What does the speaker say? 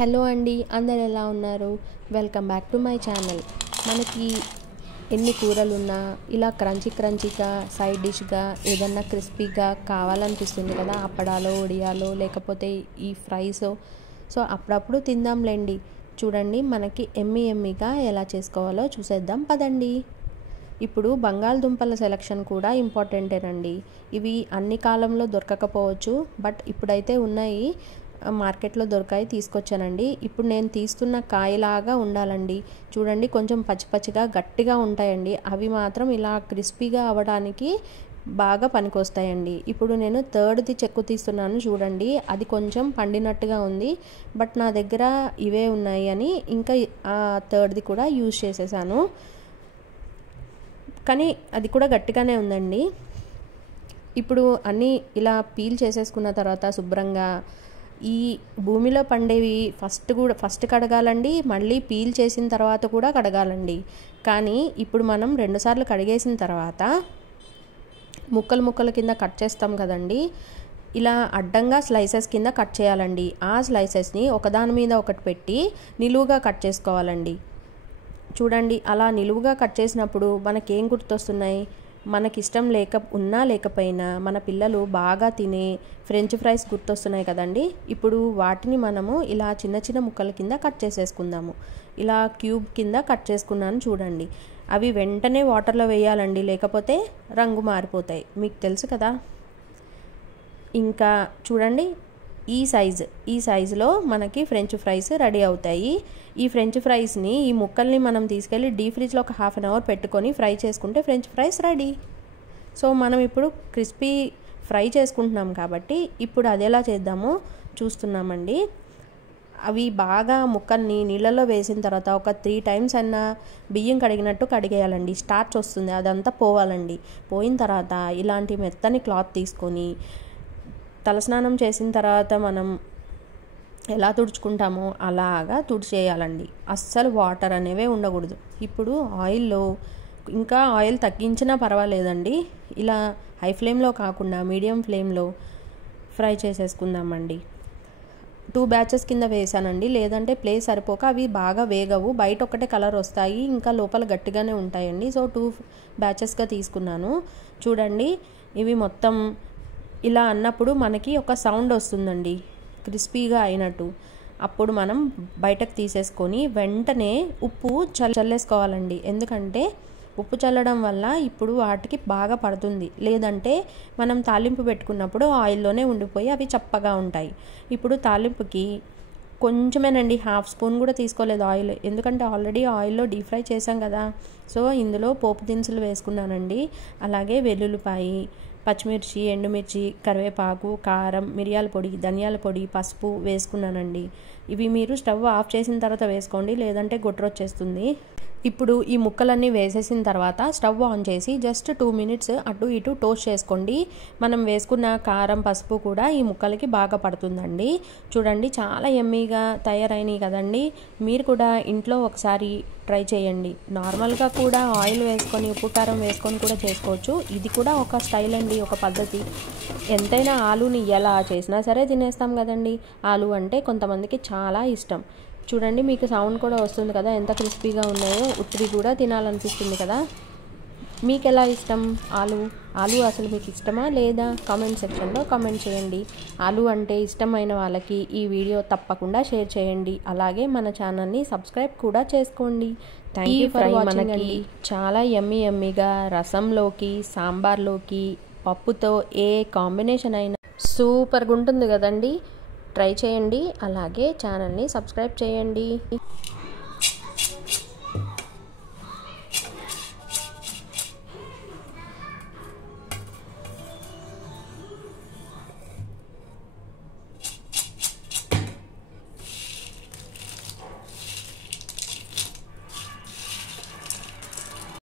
Hello అండి, అందరు ఎలా ఉన్నారు? Welcome back to my channel. మనకి ఎన్ని కూరలున్నా ఇలా క్రంచీగా సైడ్ డిష్గా ఏదన్నా క్రిస్పీగా కావాలనిపిస్తుంది కదా. అప్పడాలో, వడియాలో, లేకపోతే ఈ ఫ్రైసో. సో అప్పుడప్పుడు తిందాంలేండి. చూడండి మనకి ఎమ్మీగా ఎలా చేసుకోవాలో చూసేద్దాం పదండి. ఇప్పుడు బంగాళదుంపల సెలెక్షన్ కూడా ఇంపార్టెంటేనండి. ఇవి అన్ని కాలంలో దొరకకపోవచ్చు, బట్ ఇప్పుడైతే ఉన్నాయి, మార్కెట్లో దొరికాయి, తీసుకొచ్చానండి. ఇప్పుడు నేను తీస్తున్న కాయలాగా ఉండాలండి. చూడండి కొంచెం పచ్చిగా గట్టిగా ఉంటాయండి. అవి మాత్రం ఇలా క్రిస్పీగా అవ్వడానికి బాగా పనికొస్తాయండి. ఇప్పుడు నేను థర్డ్ది చెక్కు తీస్తున్నాను చూడండి. అది కొంచెం పండినట్టుగా ఉంది, బట్ నా దగ్గర ఇవే ఉన్నాయి అని ఇంకా థర్డ్ది కూడా యూజ్ చేసేసాను. కానీ అది కూడా గట్టిగానే ఉందండి. ఇప్పుడు అన్నీ ఇలా పీల్ చేసేసుకున్న తర్వాత శుభ్రంగా ఈ భూమిలో పండేవి ఫస్ట్ కడగాలండి, మళ్ళీ పీల్ చేసిన తర్వాత కూడా కడగాలండి. కానీ ఇప్పుడు మనం 2 సార్లు కడిగేసిన తర్వాత ముక్కలు కింద కట్ చేస్తాం కదండి. ఇలా అడ్డంగా స్లైసెస్ కింద కట్ చేయాలండి. ఆ స్లైసెస్ని ఒకదాని మీద ఒకటి పెట్టి నిలువుగా కట్ చేసుకోవాలండి. చూడండి అలా నిలువుగా కట్ చేసినప్పుడు మనకేం గుర్తొస్తున్నాయి? మనకిష్టం లేకపోయినా మన పిల్లలు బాగా తినే ఫ్రెంచ్ ఫ్రైస్ గుర్తొస్తున్నాయి కదండి. ఇప్పుడు వాటిని మనము ఇలా చిన్న ముక్కల కింద కట్ చేసేసుకుందాము. ఇలా క్యూబ్ కింద కట్ చేసుకున్నాను చూడండి. అవి వెంటనే వాటర్లో వేయాలండి, లేకపోతే రంగు మారిపోతాయి, మీకు తెలుసు కదా. ఇంకా చూడండి ఈ సైజులో మనకి ఫ్రెంచ్ ఫ్రైస్ రెడీ అవుతాయి. ఈ ఫ్రెంచ్ ఫ్రైస్ని, ఈ ముక్కల్ని మనం తీసుకెళ్ళి డీప్ ఫ్రిడ్జ్లో ఒక 1/2 అవర్ పెట్టుకొని ఫ్రై చేసుకుంటే ఫ్రెంచ్ ఫ్రైస్ రెడీ. సో మనం ఇప్పుడు క్రిస్పీ ఫ్రై చేసుకుంటున్నాం కాబట్టి ఇప్పుడు అది ఎలా చేద్దామో చూస్తున్నామండి. అవి బాగా ముక్కల్ని నీళ్ళలో వేసిన తర్వాత ఒక 3 టైమ్స్ అన్నా బియ్యం కడిగినట్టు కడిగేయాలండి. స్టార్చ్ వస్తుంది, అదంతా పోవాలండి. పోయిన తర్వాత ఇలాంటి మెత్తని క్లాత్ తీసుకొని తలస్నానం చేసిన తర్వాత మనం ఎలా తుడుచుకుంటామో అలాగా తుడిచేయాలండి. అస్సలు వాటర్ అనేవే ఉండకూడదు. ఇప్పుడు ఆయిల్లో ఇంకా ఆయిల్ తగ్గించినా పర్వాలేదండి. ఇలా హై ఫ్లేమ్లో కాకుండా మీడియం ఫ్లేమ్లో ఫ్రై చేసేసుకుందామండి. 2 బ్యాచెస్ కింద వేసానండి, లేదంటే ప్లేస్ సరిపోక అవి బాగా వేగవు. బయట ఒకటే కలర్ వస్తాయి, ఇంకా లోపల గట్టిగానే ఉంటాయండి. సో 2 బ్యాచెస్గా తీసుకున్నాను. చూడండి ఇవి మొత్తం ఇలా అన్నప్పుడు మనకి ఒక సౌండ్ వస్తుందండి, క్రిస్పీగా అయినట్టు. అప్పుడు మనం బయటకు తీసేసుకొని వెంటనే ఉప్పు చల్లేసుకోవాలండి. ఎందుకంటే ఉప్పు చల్లడం వల్ల ఇప్పుడు వాటికి బాగా పడుతుంది, లేదంటే మనం తాలింపు పెట్టుకున్నప్పుడు ఆయిల్లోనే ఉండిపోయి అవి చప్పగా ఉంటాయి. ఇప్పుడు తాలింపుకి కొంచెమేనండి, 1/2 స్పూన్ కూడా తీసుకోలేదు ఆయిల్, ఎందుకంటే ఆల్రెడీ ఆయిల్లో డీప్ ఫ్రై చేసాం కదా. సో ఇందులో పోపు దినుసులు వేసుకున్నానండి. అలాగే వెల్లుల్లిపాయి, పచ్చిమిర్చి, ఎండుమిర్చి, కరివేపాకు, కారం, మిరియాల పొడి, ధనియాల పొడి, పసుపు వేసుకున్నానండి. ఇవి మీరు స్టవ్ ఆఫ్ చేసిన తర్వాత వేసుకోండి, లేదంటే గొట్టరొచ్చేస్తుంది. ఇప్పుడు ఈ ముక్కలన్నీ వేసేసిన తర్వాత స్టవ్ ఆన్ చేసి జస్ట్ 2 మినిట్స్ అటు ఇటు టోస్ట్ చేసుకోండి. మనం వేసుకున్న కారం, పసుపు కూడా ఈ ముక్కలకి బాగా పడుతుందండి. చూడండి చాలా యమ్మీగా తయారైనాయి కదండి. మీరు కూడా ఇంట్లో ఒకసారి ట్రై చేయండి. నార్మల్గా కూడా ఆయిల్ వేసుకొని ఉప్పు కారం వేసుకొని కూడా చేసుకోవచ్చు. ఇది కూడా ఒక స్టైల్ అండి, ఒక పద్ధతి. ఎంతైనా ఆలూని ఎలా చేసినా సరే తినేస్తాం కదండి. ఆలు అంటే కొంతమందికి చాలా ఇష్టం. చూడండి మీకు సౌండ్ కూడా వస్తుంది కదా, ఎంత క్రిస్పీగా ఉన్నాయో. ఉత్తివి కూడా తినాలనిపిస్తుంది కదా. మీకు ఎలా ఇష్టం ఆలు అసలు మీకు ఇష్టమా లేదా? కామెంట్ సెక్షన్లో కామెంట్ చేయండి. ఆలు అంటే ఇష్టమైన వాళ్ళకి ఈ వీడియో తప్పకుండా షేర్ చేయండి. అలాగే మన ఛానల్ని సబ్స్క్రైబ్ కూడా చేసుకోండి. థ్యాంక్ యూ ఫర్ వాచింగ్ అండి. చాలా యమ్మీగా రసంలోకి, సాంబార్లోకి, పప్పుతో ఏ కాంబినేషన్ అయినా సూపర్గా ఉంటుంది కదండి. ట్రై చేయండి. అలాగే ఛానల్ని సబ్స్క్రైబ్ చేయండి.